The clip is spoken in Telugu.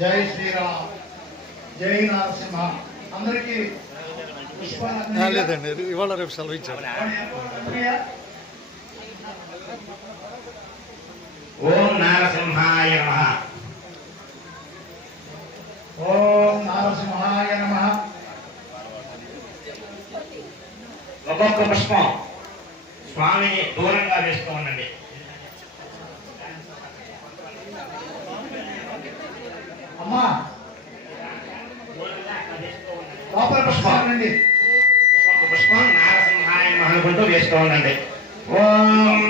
జై శ్రీరామ్, జై నరసింహ. అందరికీ లేదండి, ఇవాళ రేపు సెలవు ఇచ్చారు. ఓం నరసింహాయ నమః. ఓం నరసింహాయ నమః. ఒక్కొక్క పుష్పం స్వామిని దూరంగా వేస్తూ ఉండండి. అమ్మా లోపల పుష్పాలు రండి. ఒక్కొక్క పుష్పం నరసింహాయ నమః అనుకుంటూ వేస్తూ ఉండండి. ఓం